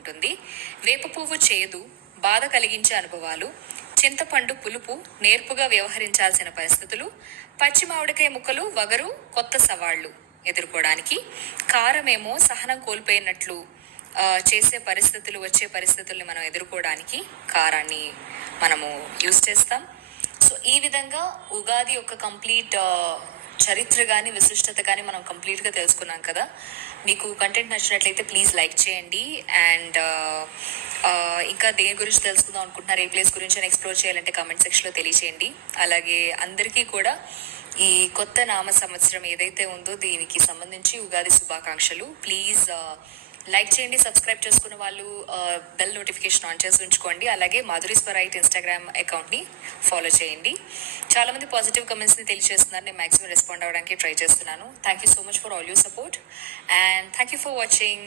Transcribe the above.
ఉంటుంది. వేప పువ్వు చేదు, బాధ కలిగించే అనుభవాలు, చింతపండు పులుపు, నేర్పుగా వ్యవహరించాల్సిన పరిస్థితులు, పచ్చి మామిడికాయ ముక్కలు వగరు, కొత్త సవాళ్లు ఎదుర్కోవడానికి, కారమేమో సహనం కోల్పోయినట్లు చేసే పరిస్థితులు, వచ్చే పరిస్థితుల్ని మనం ఎదుర్కోవడానికి కారాన్ని మనము యూజ్ చేస్తాం. సో ఈ విధంగా ఉగాది యొక్క కంప్లీట్ చరిత్ర కానీ విశిష్టత కానీ మనం కంప్లీట్గా తెలుసుకున్నాం కదా. మీకు కంటెంట్ నచ్చినట్లయితే ప్లీజ్ లైక్ చేయండి. అండ్ ఇంకా దేని గురించి తెలుసుకుందాం అనుకుంటున్నారు, ఏ ప్లేస్ గురించి ఎక్స్ప్లోర్ చేయాలంటే కామెంట్ సెక్షన్లో తెలియచేయండి. అలాగే అందరికీ కూడా ఈ కొత్త నామ సంవత్సరం ఏదైతే ఉందో దీనికి సంబంధించి ఉగాది శుభాకాంక్షలు. ప్లీజ్ లైక్ చేయండి, సబ్స్క్రైబ్ చేసుకున్న వాళ్ళు బెల్ నోటిఫికేషన్ ఆన్ చేసి ఉంచుకోండి. అలాగే మాధురి స్వరైట్ ఇన్స్టాగ్రామ్ అకౌంట్ని ఫాలో చేయండి. చాలా మంది పాజిటివ్ కమెంట్స్ని తెలియజేస్తున్నారు. నేను మ్యాక్సిమం రెస్పాండ్ అవ్వడానికి ట్రై చేస్తున్నాను. Thank you so much for all your support and thank you for watching.